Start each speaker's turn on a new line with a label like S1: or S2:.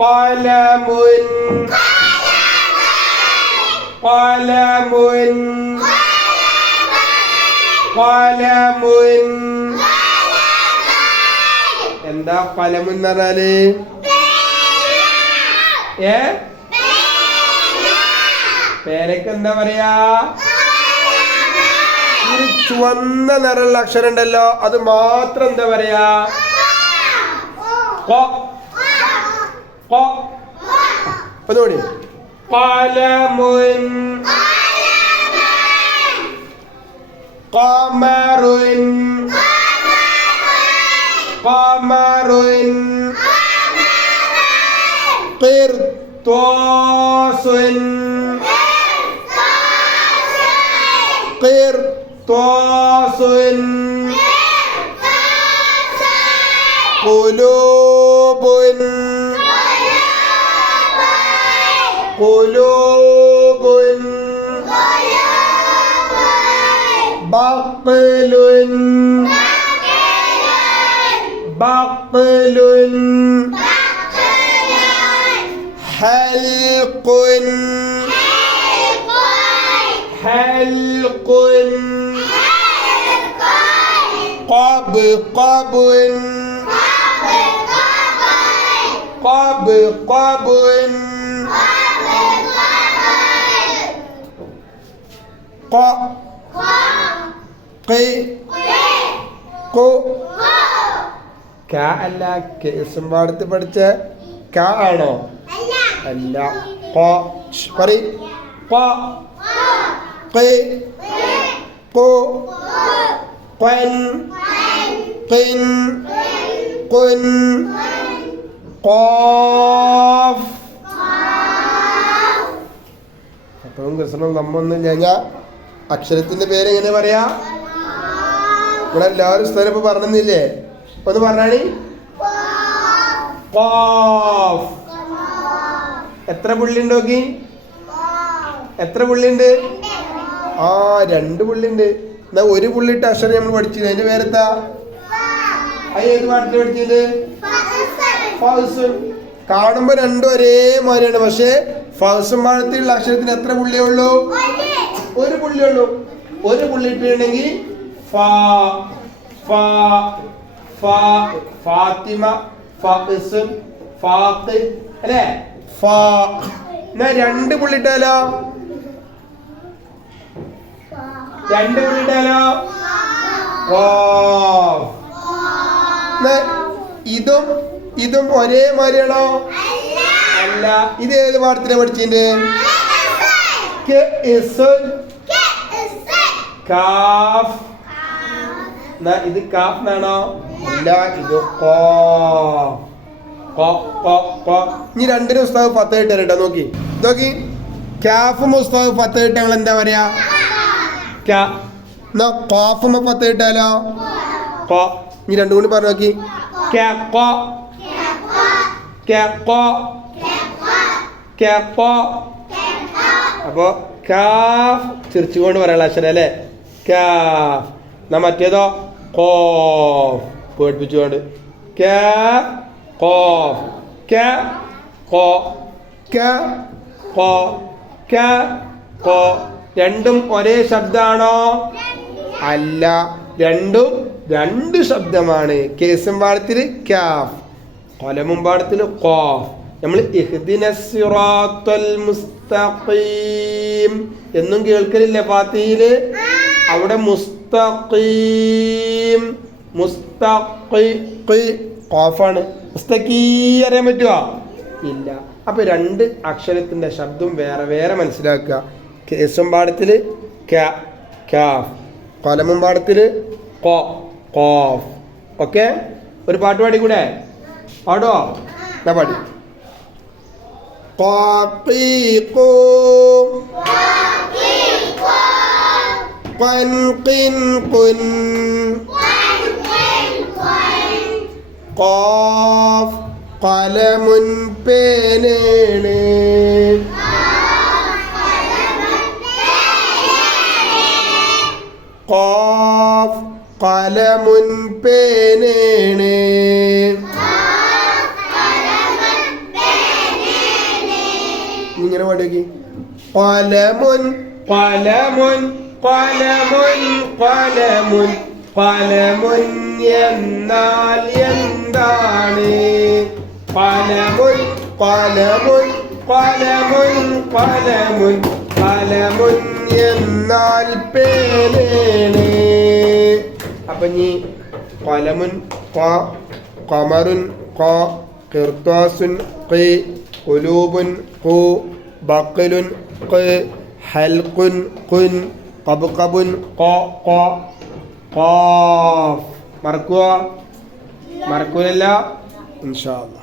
S1: പലമുൻ. പലമുൻ. പലമുൻ. എന്താ പലമുൻ പറഞ്ഞാൽ? ഏ? പേരക്ക് എന്താ പറയാ? ഒരു ചുവന്ന നിറമുള്ള അക്ഷരം ഉണ്ടല്ലോ അത് മാത്രം എന്താ പറയാ? ഒന്നുകൂടി قلم قمر قمر قرطاس قرطاس قلوب قلوب بقل بقل حلق حلق قب قب قب قب ق قي قو ക അല്ല കേസും പാടത്ത് പഠിച്ച ക ആണോ അല്ല ക പറ ക قي قو قن قن قن قاف അപ്പോഴും കൃഷ്ണൻ നമ്മൊന്നും കഴിഞ്ഞാൽ അക്ഷരത്തിന്റെ പേര് എങ്ങനെ പറയാ? ഇവിടെ എല്ലാവരും സ്ഥലം ഇപ്പൊ പറഞ്ഞില്ലേ? ഒന്ന് പറഞ്ഞാണി ഖാഫ്. എത്ര പുള്ളിണ്ട് നോക്കി? എത്ര പുള്ളിണ്ട് ആ രണ്ട് പുള്ളിണ്ട് എന്നാ ഒരു പുള്ളിട്ട് അക്ഷരം നമ്മൾ പഠിച്ചത് അതിന്റെ പേരെത്താ ഏത് പാട്ടിൽ പഠിച്ചത്? കാണുമ്പോ രണ്ടും ഒരേ മാതിരിയാണ് പക്ഷേ ഫൗസും പാടത്തിലുള്ള അക്ഷരത്തിന് എത്ര പുള്ളിയേ ഉള്ളൂ? ഒരു പുള്ളി ഉള്ളൂ. ഒരു പുള്ളി ഇട്ടിട്ടുണ്ടെങ്കിൽ ഫാ ഫാ ഫാ ഫാത്തിമ ഫാത്ത് അല്ലേ? ഫാ. എന്നാ രണ്ട് പുള്ളി ഇട്ടാലോ? രണ്ട് പുള്ളി ഇട്ടാലോ? ഖാഫ്. എന്നാ ഇതും ഇതും ഒരേ മാതിരിയാണോ അല്ല. ഇത് ഏത് പാഠത്തിനെ പഠിച്ചിട്ടുണ്ട് കാഫ്. ഇത് കാഫ് എന്നാണോ അല്ല ഇത് കോ ഇനി രണ്ടിനും പുസ്തകം പത്ത് കിട്ടാൻ കേട്ടോ നോക്കി. നോക്കി. കാഫും പുസ്തകം പത്ത് കിട്ടാൻ ഞങ്ങൾ എന്താ പറയാ? എന്നാ കോഫുമ്പോ പത്ത് കിട്ടാലോ കോ ഇനി രണ്ടും കൂടി പറഞ്ഞു നോക്കി. കാ കോ കാ കോ കാ കോ അപ്പോ കാഫ് ചിരിച്ചുകൊണ്ട് പറയാനുള്ള അക്ഷരം അല്ലേ? കാഫ് എന്നാ മറ്റേതോ? കോഫ്. പേടിപ്പിച്ചുകൊണ്ട് കാ കോഫ്. കാ കോ. കാ കോ. കാ കോ. രണ്ടും ഒരേ ശബ്ദാണോ? അല്ല. രണ്ടും രണ്ട് ശബ്ദമാണ്. കേസും പാടത്തിൽ കാഫ് കൊലമും പാടത്തിൽ കോഫ്. നമ്മൾ മുസ്തഖീം എന്നും കേൾക്കലില്ലേ ഫാത്തിയിൽ അവിടെ മുസ്തഖീം കോഫാണ് മുസ്തഖീ അറിയാൻ പറ്റുമോ ഇല്ല. അപ്പോൾ രണ്ട് അക്ഷരത്തിന്റെ ശബ്ദം വേറെ വേറെ മനസ്സിലാക്കുക. കേസും പാടത്തിൽ കൊലമും പാടത്തിൽ ഓക്കെ? ഒരു പാട്ട് പാടിക്കൂടെ പാടോ? എന്നാ പാടി. കോ قن قن قن قاف قلم പേനേണ് قاف قلم പേനേണ് قلم قلم പലമുൻ പലമുൻ പലമുൻ എന്നാൽ എന്താണ്? പലമുൻ പലമുൻ പലമുൻ പലമുൻ പലമുൻ എന്നാൽ പേരേണ് അപ്പൊ ഇനി പലമുൻ ഖാ ഖമറുൻ ഖാ ഖിർത്താസുൻ ഖി ഖുലൂബുൻ ഖു ബഖലുൻ ഖ ഹൽഖുൻ ഖുൻ കബുൻ കോ കോ കോഫ് മറക്കുക മറക്കൂലല്ല ഇൻഷാല്ല